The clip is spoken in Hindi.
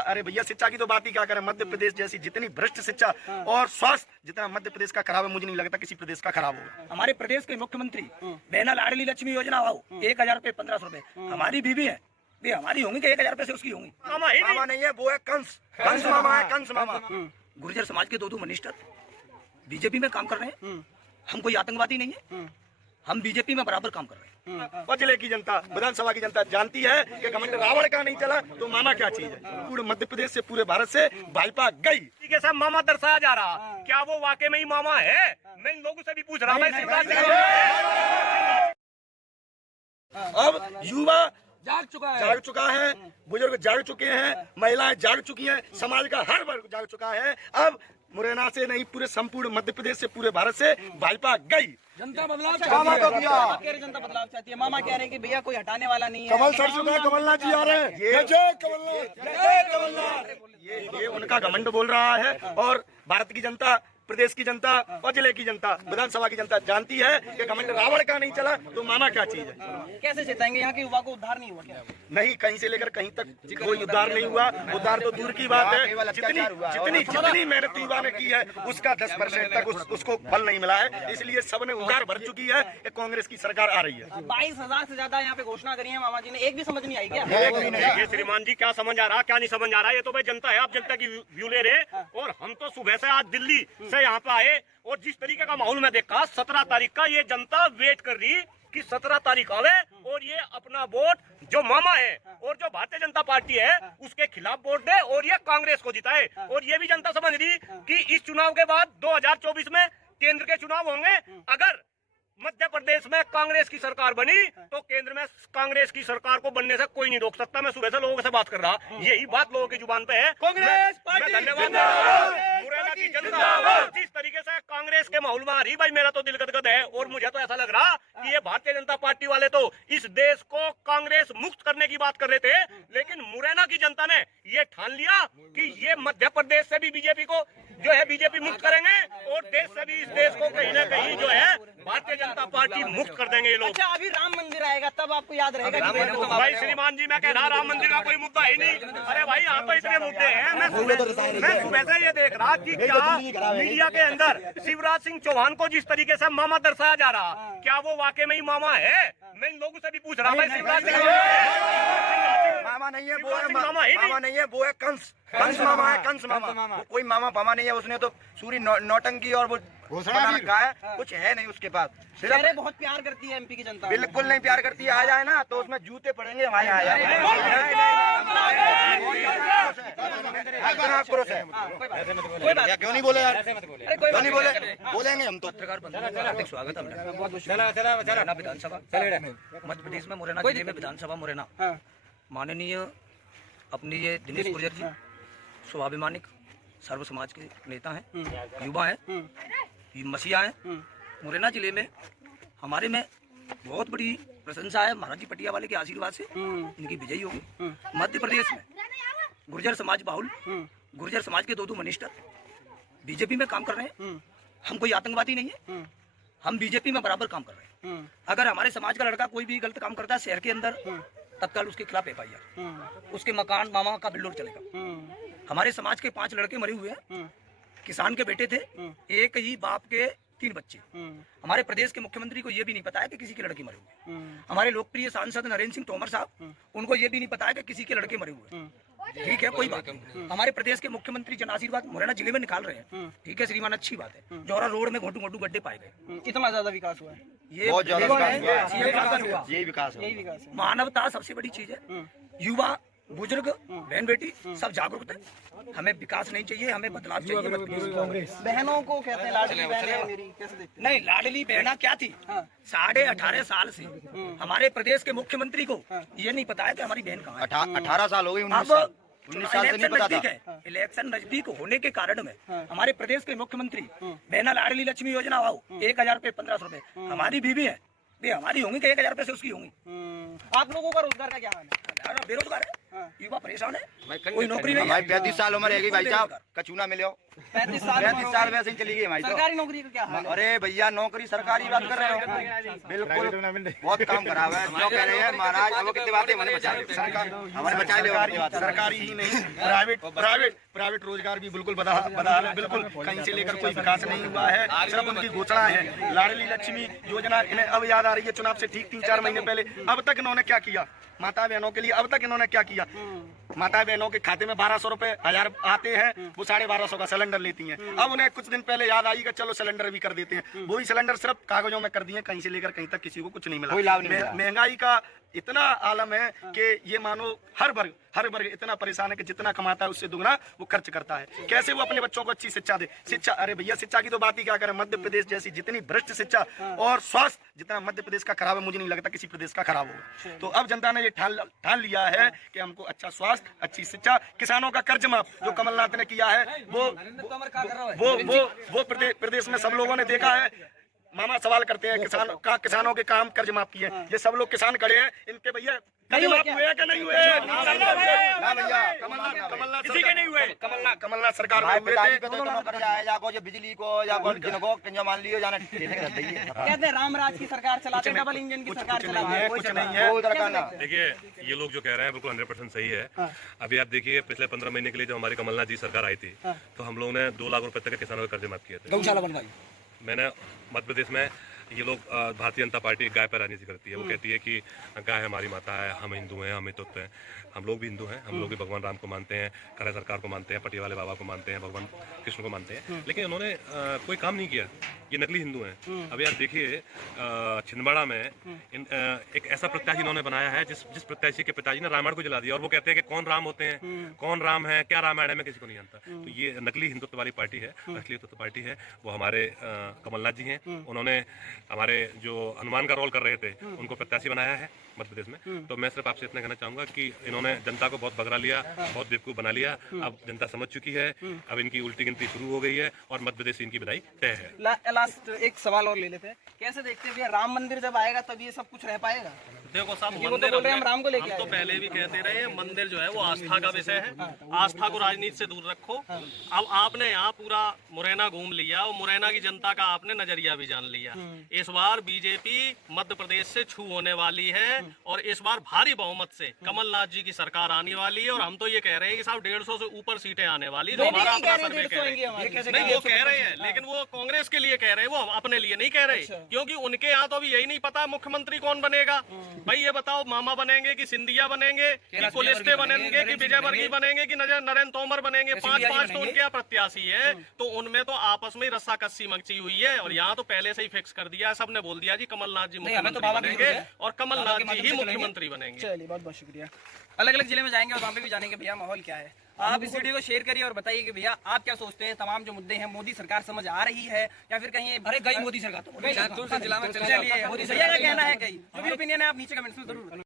शिक्षा, अरे भैया शिक्षा की तो बात ही क्या करें। मध्य प्रदेश जैसी जितनी भ्रष्ट शिक्षा और स्वास्थ्य जितना मध्य प्रदेश का खराब है, मुझे नहीं लगता किसी प्रदेश का खराब होगा। हमारे प्रदेश के मुख्यमंत्री बहना लाडली लक्ष्मी योजना आओ 1000 रुपए 1500 रुपए हमारी बीवी है, वे हमारी होंगी कि 1000 रुपए से उसकी होंगी। मामा नहीं है, वो है कंस, कंस मामा है, कंस मामा। गुर्जर समाज के 2 मिनिस्टर बीजेपी में काम कर रहे हैं। हम कोई आतंकवादी नहीं है, हम बीजेपी में बराबर काम कर रहे हैं। और जिले की जनता, विधानसभा की जनता जानती है कि घमंड रावण का नहीं चला तो मामा क्या चीज है। पूरे मध्य प्रदेश से, पूरे भारत से भाजपा गई। ठीक है साहब, मामा दर्शाया जा रहा, क्या वो वाकई में ही मामा है? मैं इन लोगों से भी पूछ रहा हूँ। अब युवा जाग चुका है, बुजुर्ग जाग चुके हैं, महिलाएं जाग चुकी हैं, समाज का हर वर्ग जाग चुका है। अब मुरैना से नहीं, पूरे संपूर्ण मध्य प्रदेश से, पूरे भारत से भाजपा गई। जनता बदलाव मामा को दिया। जनता बदलाव चाहती है। मामा कह रहे हैं कि भैया कोई हटाने वाला नहीं है। कमल सर चुका है, कमलनाथ जी आ रहे हैं। जय कमलनाथ। ये उनका घमंड बोल रहा है। और भारत की जनता, प्रदेश की जनता और जिले की जनता, विधानसभा की जनता जानती है कि घमंड रावण का नहीं चला तो मामा क्या चीज है। कैसे चेताएंगे यहाँ के युवा को उद्धार नहीं हुआ क्या? नहीं, कहीं से लेकर कहीं तक कोई उद्धार नहीं हुआ। उद्धार तो दूर की बात है। जितनी मेहनत युवा ने की है उसका 10% तक उसको फल नहीं मिला है। इसलिए सबने उधार भर चुकी है कि कांग्रेस की सरकार आ रही है। 22,000 से ज्यादा यहाँ पे घोषणा करी है मामा जी ने, एक भी समझ नहीं आई क्या? ये श्रीमान जी क्या समझ आ रहा, क्या नहीं समझ आ रहा? ये तो भाई जनता है, आप जनता की व्यू ले रहे। और हम तो सुबह से आज दिल्ली से यहाँ पे आए और जिस तरीके का माहौल मैं देखा, 17 तारीख का ये जनता वेट कर रही कि 17 तारीख आवे और ये अपना वोट जो मामा है और जो भारतीय जनता पार्टी है उसके खिलाफ वोट दे और ये कांग्रेस को जिताए। और ये भी जनता समझ रही कि इस चुनाव के बाद 2024 में केंद्र के चुनाव होंगे। अगर मध्य प्रदेश में कांग्रेस की सरकार बनी तो केंद्र में कांग्रेस की सरकार को बनने से कोई नहीं रोक सकता। मैं सुबह से लोगों से बात कर रहा, यही बात लोगों की जुबान पे है। कांग्रेस पार्टी धन्यवाद मुरैना की जनता जिस तरीके से कांग्रेस के माहौल में आ रही, भाई मेरा तो दिल गदगद है। और मुझे तो ऐसा लग रहा कि ये भारतीय जनता पार्टी वाले तो इस देश को कांग्रेस मुक्त करने की बात कर रहे थे, लेकिन मुरैना की जनता ने ये ठान लिया कि ये मध्य प्रदेश से भी बीजेपी को जो है बीजेपी मुक्त करेंगे और देश से भी इस देश को कहीं ना कहीं जो है भारतीय जनता पार्टी मुक्त कर देंगे ये लोग। अच्छा, अभी राम मंदिर आएगा तब आपको याद रहेगा कि भाई श्रीमान जी, मैं कह रहा राम मंदिर का कोई मुद्दा ही नहीं। अरे भाई यहाँ तो इतने मुद्दे हैं। मैं सुबह से ये देख रहा कि क्या मीडिया के अंदर शिवराज सिंह चौहान को जिस तरीके से मामा दर्शाया जा रहा, क्या वो वाकई में ही मामा है? मैं इन लोगों से भी पूछ रहा हूँ। भाई शिवराज सिंह मामा नहीं है, वो है मामा नहीं है, वो है कंस, कंस मामा है, कंस मामा। वो कोई मामा पामा नहीं है। उसने तो सूरी नौटंकी और वो घोषणा रखा है, कुछ है नहीं उसके पास। सिर्फ बहुत प्यार करती है एमपी की जनता। बिल्कुल नहीं प्यार करती है। आ जाए ना तो उसमें जूते पड़ेंगे हमारे। आ जाए क्यों नहीं बोले यार, क्यों नहीं बोले? बोलेंगे हम तो। स्वागत है विधानसभा मध्य प्रदेश में मुरैना जिले में विधानसभा मुरैना। माननीय अपनी ये दिनेश गुर्जर जी स्वाभिमानिक सर्व समाज के नेता हैं, युवा हैं, मसीहा हैं। मुरैना जिले में हमारे में बहुत बड़ी प्रशंसा है महाराज जी पटिया वाले के आशीर्वाद से इनकी विजयी होगी। मध्य प्रदेश में गुर्जर समाज बाहुल, गुर्जर समाज के 2 मिनिस्टर बीजेपी में काम कर रहे हैं। हम कोई आतंकवादी नहीं है, हम बीजेपी में बराबर काम कर रहे हैं। अगर हमारे समाज का लड़का कोई भी गलत काम करता है शहर के अंदर, तत्काल उसके खिलाफ FIR, उसके मकान मामा का बिल्डर चलेगा। हमारे समाज के 5 लड़के मरे हुए हैं, किसान के बेटे थे, एक ही बाप के 3 बच्चे। हमारे प्रदेश के मुख्यमंत्री को यह भी नहीं पता है कि किसी के लड़के मरे हुए। हमारे लोकप्रिय सांसद नरेंद्र सिंह तोमर साहब, उनको ये भी नहीं पता है कि किसी के लड़के मरे हुए। ठीक है, कोई बात नहीं। हमारे प्रदेश के मुख्यमंत्री जन आशीर्वाद मुरैना जिले में निकाल रहे हैं। ठीक है श्रीमान, अच्छी बात है। जौहरा रोड में घोटू घोटू गड्ढे पाए गए। इतना ज्यादा विकास हुआ है, ये बहुत ज्यादा विकास हुआ। यही विकास है। मानवता सबसे बड़ी चीज है। युवा, बुजुर्ग, बहन बेटी सब जागरूक है। हमें विकास नहीं चाहिए, हमें बदलाव चाहिए। बहनों को कहते हैं लाडली बहनें मेरी, कैसे देखते? नहीं, लाडली बहना क्या थी? 18.5 साल से हमारे प्रदेश के मुख्यमंत्री को ये नहीं पता है कि हमारी बहन कहाँ है। 18 साल हो गई, 19 साल से नहीं पता था। इलेक्शन नजदीक होने के कारण में हमारे प्रदेश के मुख्यमंत्री बहना लाडली लक्ष्मी योजना आओ 1000 रुपए 1500 रुपए हमारी बीवी है, वे हमारी होंगी कि 1000 रुपए से उसकी होंगी। आप लोगों का रोजगार का क्या हाल है? यार बेरोजगार है, युवा परेशान है, कोई नौकरी नहीं है। भाई 35 साल उम्र है भाई साहब, कचूना मिले 35 साल वैसे ही चली गई भाई। सरकारी नौकरी का क्या हाल है? अरे भैया नौकरी सरकारी बात कर रहे हो, बिल्कुल बहुत काम करा हुआ है। जो कह रहे हैं महाराज अब कितनी बातें हमें बचा लो, हमारे बचा लो। सरकारी ही नहीं, प्राइवेट रोजगार भी बिल्कुल बदहाल है, बिल्कुल कहीं से लेकर कोई विकास नहीं हुआ है, सिर्फ उनकी घोषणा है। लाडली लक्ष्मी योजना इन्हें अब याद आ रही है, चुनाव से ठीक 3-4 महीने पहले। अब तक इन्होंने क्या किया माता बहनों के लिए? अब तक इन्होंने क्या किया? माता बहनों के खाते में 1200 रुपए 1000 आते हैं, वो 1250 का सिलेंडर लेती हैं। अब उन्हें कुछ दिन पहले याद आई कि चलो सिलेंडर भी कर देते हैं, वही सिलेंडर सिर्फ कागजों में कर दिए, कहीं से लेकर कहीं तक किसी को कुछ नहीं मिला। महंगाई का इतना आलम है कि ये मानो हर वर्ग इतना परेशान है कि जितना कमाता है उससे दुगना वो खर्च करता है। कैसे वो अपने बच्चों को अच्छी शिक्षा दे? शिक्षा, अरे भैया शिक्षा की तो बात ही क्या करें। मध्य प्रदेश जैसी जितनी भ्रष्ट शिक्षा और स्वास्थ्य जितना मध्य प्रदेश का खराब है, मुझे नहीं लगता किसी प्रदेश का खराब होगा। तो अब जनता ने ये ठान लिया है कि हमको अच्छा स्वास्थ्य, अच्छी शिक्षा, किसानों का कर्ज माफ जो कमलनाथ ने किया है वो प्रदेश में सब लोगों ने देखा है। मामा सवाल करते हैं किसानों के काम कर्ज माफ किए, ये सब लोग किसान खड़े हैं, इनके भैया कर्ज माफ हुए कि नहीं हुए? किसी के नहीं हुए। कमलनाथ सरकार में हुए थे। बिजली को या मान लियो जाना कहते हैं रामराज की सरकार चलाते, डबल इंजन की सरकार चलाते हैं, कुछ नहीं है। देखिए ये लोग जो कह रहे हैं बिल्कुल 100% सही है। अभी आप देखिए पिछले 15 महीने के लिए जब हमारी कमलनाथ जी सरकार आई थी तो हम लोगों ने 2 लाख रुपए तक के किसानों के कर्ज माफ किए थे। गौशाला बनवाई। मैंने मध्य प्रदेश में ये लोग भारतीय जनता पार्टी गाय पर राजनीति करती है। वो कहती है कि गाय हमारी माता है, हम हिंदू हैं, हम हिंदुत्व हैं। हम लोग भी हिंदू हैं, हम लोग भी भगवान राम को मानते हैं, खरे सरकार को मानते हैं, पटिया वाले बाबा को मानते हैं, भगवान कृष्ण को मानते हैं, लेकिन उन्होंने कोई काम नहीं किया। ये नकली हिंदू हैं। अभी आप देखिए छिंदवाड़ा में एक ऐसा प्रत्याशी इन्होंने बनाया है जिस प्रत्याशी के पिताजी ने रामायण को जला दिया, और वो कहते हैं कि कौन राम होते हैं, कौन राम है, क्या रामायण है, मैं किसी को नहीं जानता। तो ये नकली हिंदुत्व वाली पार्टी है, असली हिंदुत्व पार्टी है। वो हमारे कमलनाथ जी हैं, उन्होंने हमारे जो हनुमान का रोल कर रहे थे उनको प्रत्याशी बनाया है मध्य प्रदेश में। तो मैं सिर्फ आपसे इतना कहना चाहूंगा कि इन्होंने जनता को बहुत बगरा लिया, बहुत बेवकूफ बना लिया। अब जनता समझ चुकी है, अब इनकी उल्टी गिनती शुरू हो गई है और मध्य प्रदेश इनकी विदाई तय है। लास्ट एक सवाल और ले लेते हैं, कैसे देखते हैं भैया राम मंदिर जब आएगा तब ये सब कुछ रह पाएगा? देखो साहब, मंदिर हम राम को लेके हम तो पहले भी कहते रहे हैं, मंदिर जो है वो आस्था का विषय है। आस्था को राजनीति से दूर रखो। अब आपने यहाँ पूरा मुरैना घूम लिया और मुरैना की जनता का आपने नजरिया भी जान लिया। इस बार बीजेपी मध्य प्रदेश से छू होने वाली है और इस बार भारी बहुमत से कमलनाथ जी की सरकार आने वाली है। और हम तो ये कह रहे हैं कि साहब 150 से ऊपर सीटें आने वाली, जो हमारा अपना सर्वे कह रहे हैं। नहीं, वो कह रहे हैं, लेकिन वो कांग्रेस के लिए कह रहे हैं, वो अपने लिए नहीं कह रहे, क्योंकि उनके यहाँ तो अभी यही नहीं पता मुख्यमंत्री कौन बनेगा। भाई ये बताओ, मामा बनेंगे कि सिंधिया बनेंगे कि कुलिस्ते बनेंगे कि विजयवर्गीय बनेंगे कि नरेंद्र तोमर बनेंगे? 5-5 तो उनके प्रत्याशी है, तो उनमें तो आपस में रस्साकस्सी मची हुई है। और यहाँ तो पहले से ही फिक्स कर दिया है, सबने बोल दिया जी कमलनाथ जी मुख्यमंत्री बनेंगे और कमलनाथ जी ही मुख्यमंत्री बनेंगे। चलिए, बहुत बहुत शुक्रिया। अलग अलग जिले में जाएंगे और वहाँ पे भी जानेंगे भैया माहौल क्या है। आप इस वीडियो को शेयर करिए और बताइए कि भैया आप क्या सोचते हैं, तमाम जो मुद्दे हैं मोदी सरकार समझ आ रही है या फिर कहीं अरे गई मोदी सरकार? तो जिला में चलिए, मोदी सरकार क्या कहना है, कहीं जो भी ओपिनियन है आप नीचे कमेंट्स में जरूर